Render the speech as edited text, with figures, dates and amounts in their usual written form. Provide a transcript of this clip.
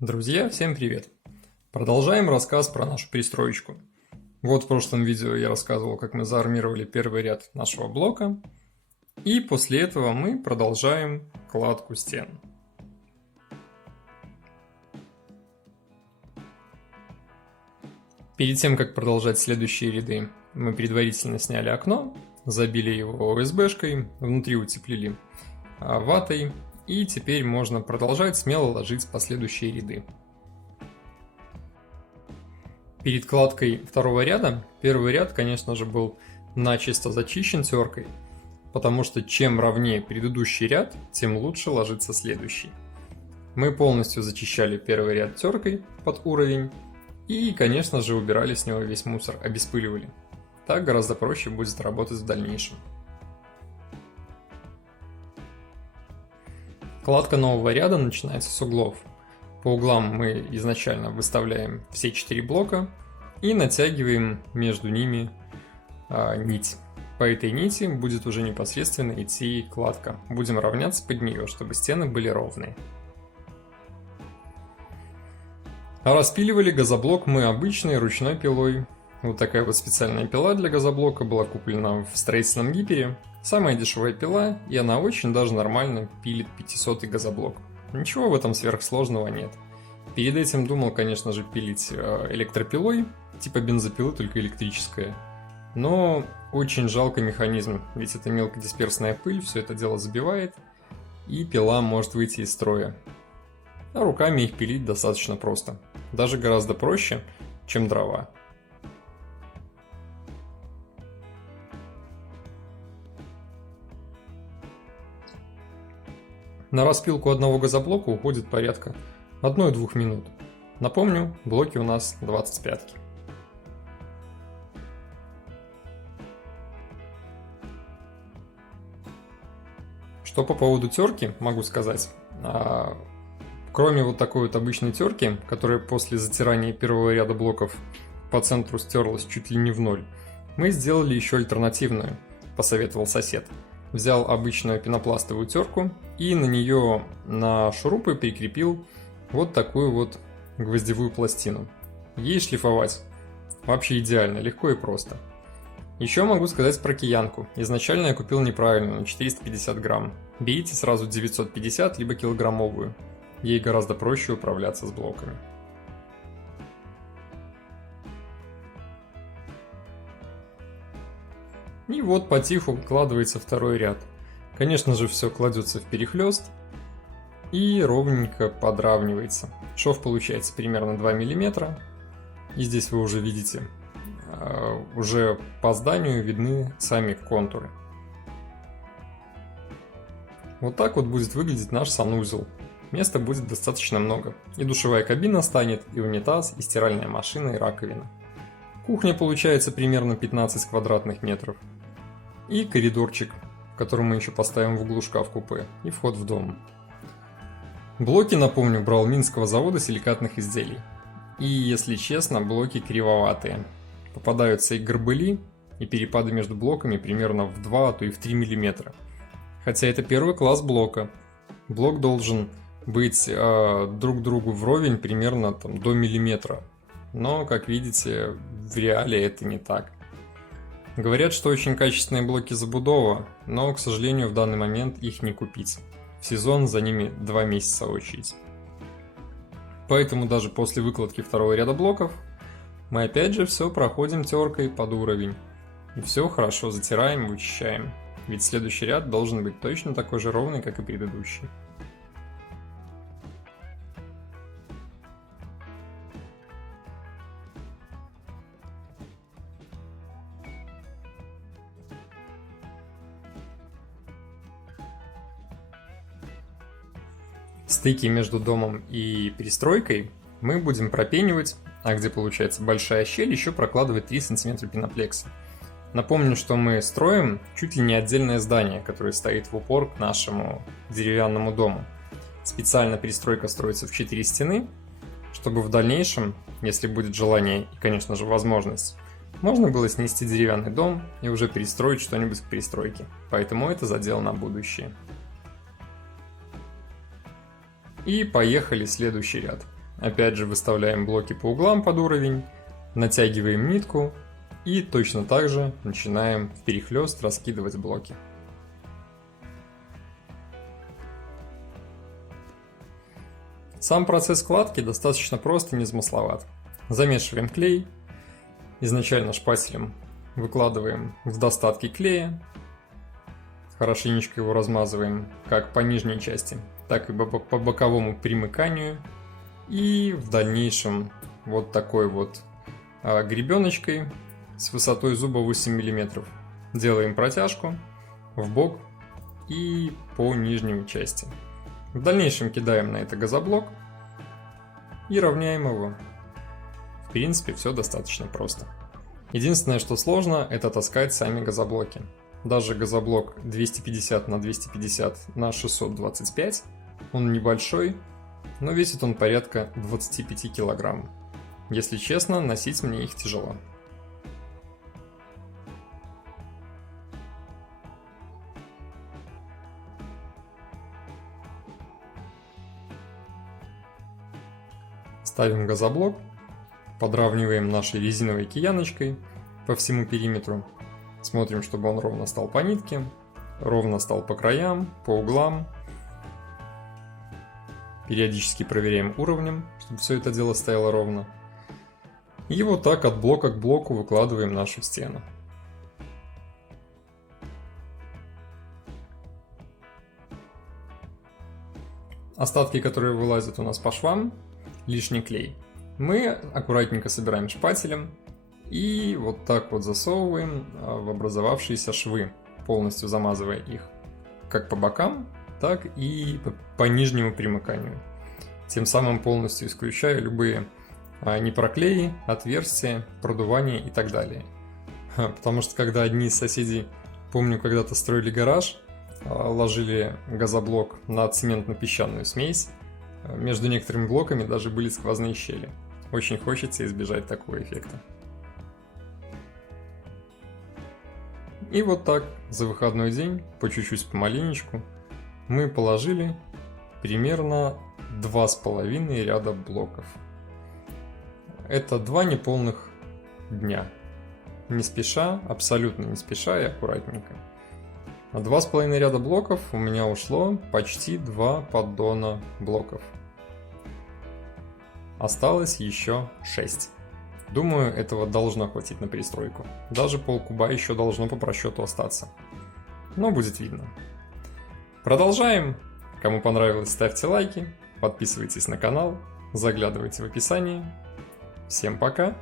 Друзья, всем привет! Продолжаем рассказ про нашу пристроечку. Вот в прошлом видео я рассказывал, как мы заармировали первый ряд нашего блока. И после этого мы продолжаем кладку стен. Перед тем, как продолжать следующие ряды, мы предварительно сняли окно, забили его ОСБшкой, внутри утеплили ватой. И теперь можно продолжать смело ложить последующие ряды. Перед кладкой второго ряда, первый ряд, конечно же, был начисто зачищен теркой, потому что чем ровнее предыдущий ряд, тем лучше ложится следующий. Мы полностью зачищали первый ряд теркой под уровень и, конечно же, убирали с него весь мусор, обеспыливали. Так гораздо проще будет работать в дальнейшем. Кладка нового ряда начинается с углов. По углам мы изначально выставляем все 4 блока и натягиваем между ними нить. По этой нити будет уже непосредственно идти кладка. Будем равняться под нее, чтобы стены были ровные. Распиливали газоблок мы обычной ручной пилой. Вот такая вот специальная пила для газоблока была куплена в строительном гипере. Самая дешевая пила, и она очень даже нормально пилит 500-й газоблок. Ничего в этом сверхсложного нет. Перед этим думал, конечно же, пилить электропилой, типа бензопилы, только электрическая. Но очень жалко механизм, ведь это мелкодисперсная пыль, все это дело забивает, и пила может выйти из строя. А руками их пилить достаточно просто. Даже гораздо проще, чем дрова. На распилку одного газоблока уходит порядка 1-2 минут. Напомню, блоки у нас 25-ки. Что по поводу терки могу сказать. Кроме вот такой вот обычной терки, которая после затирания первого ряда блоков по центру стерлась чуть ли не в ноль, мы сделали еще альтернативную, посоветовал сосед. Взял обычную пенопластовую терку и на нее на шурупы прикрепил вот такую вот гвоздевую пластину. Ей шлифовать вообще идеально, легко и просто. Еще могу сказать про киянку. Изначально я купил неправильную, на 450 грамм. Берите сразу 950, либо килограммовую. Ей гораздо проще управляться с блоками. И вот потиху укладывается второй ряд. Конечно же, все кладется в перехлест и ровненько подравнивается. Шов получается примерно 2 мм. И здесь вы уже видите, уже по зданию видны сами контуры. Вот так вот будет выглядеть наш санузел. Места будет достаточно много. И душевая кабина станет, и унитаз, и стиральная машина, и раковина. Кухня получается примерно 15 квадратных метров. И коридорчик, который мы еще поставим в углу шкаф-купе, и вход в дом. Блоки, напомню, брал Минского завода силикатных изделий. И, если честно, блоки кривоватые. Попадаются и горбыли, и перепады между блоками примерно в 2, а то и в 3 мм. Хотя это первый класс блока. Блок должен быть друг другу вровень примерно до миллиметра. Но, как видите, в реале это не так. Говорят, что очень качественные блоки забудова, но, к сожалению, в данный момент их не купить. В сезон за ними 2 месяца очередь. Поэтому даже после выкладки второго ряда блоков мы опять же все проходим теркой под уровень. И все хорошо затираем и вычищаем. Ведь следующий ряд должен быть точно такой же ровный, как и предыдущий. Стыки между домом и пристройкой мы будем пропенивать, а где получается большая щель, еще прокладывать 3 см пеноплекса. Напомню, что мы строим чуть ли не отдельное здание, которое стоит в упор к нашему деревянному дому. Специально пристройка строится в 4 стены, чтобы в дальнейшем, если будет желание и, конечно же, возможность, можно было снести деревянный дом и уже перестроить что-нибудь к пристройке. Поэтому это задел на будущее. И поехали следующий ряд. Опять же выставляем блоки по углам под уровень, натягиваем нитку и точно так же начинаем вперехлёст раскидывать блоки. Сам процесс кладки достаточно прост и незамысловат. Замешиваем клей, изначально шпателем выкладываем в достатки клея, хорошенечко его размазываем как по нижней части, так и по боковому примыканию. И в дальнейшем вот такой вот гребеночкой с высотой зуба 8 мм делаем протяжку в бок и по нижней части. В дальнейшем кидаем на это газоблок и равняем его. В принципе, все достаточно просто. Единственное, что сложно, это таскать сами газоблоки. Даже газоблок 250 на 250 на 625, он небольшой, но весит он порядка 25 килограмм. Если честно, носить мне их тяжело. Ставим газоблок, подравниваем нашей резиновой кияночкой по всему периметру. Смотрим, чтобы он ровно стал по нитке, ровно стал по краям, по углам. Периодически проверяем уровнем, чтобы все это дело стояло ровно. И вот так от блока к блоку выкладываем нашу стену. Остатки, которые вылазят у нас по швам, лишний клей, мы аккуратненько собираем шпателем и вот так вот засовываем в образовавшиеся швы, полностью замазывая их как по бокам, так и по нижнему примыканию. Тем самым полностью исключая любые непроклеи, отверстия, продувания и так далее. Потому что когда одни из соседей, помню, когда-то строили гараж, ложили газоблок на цементно-песчаную смесь, между некоторыми блоками даже были сквозные щели. Очень хочется избежать такого эффекта. И вот так, за выходной день, по чуть-чуть, помаленечку, мы положили примерно 2,5 ряда блоков. Это 2 неполных дня. Не спеша, абсолютно не спеша и аккуратненько. На 2,5 ряда блоков у меня ушло почти 2 поддона блоков. Осталось еще 6. Думаю, этого должно хватить на перестройку. Даже полкуба еще должно по просчету остаться. Но будет видно. Продолжаем. Кому понравилось, ставьте лайки, подписывайтесь на канал, заглядывайте в описание. Всем пока!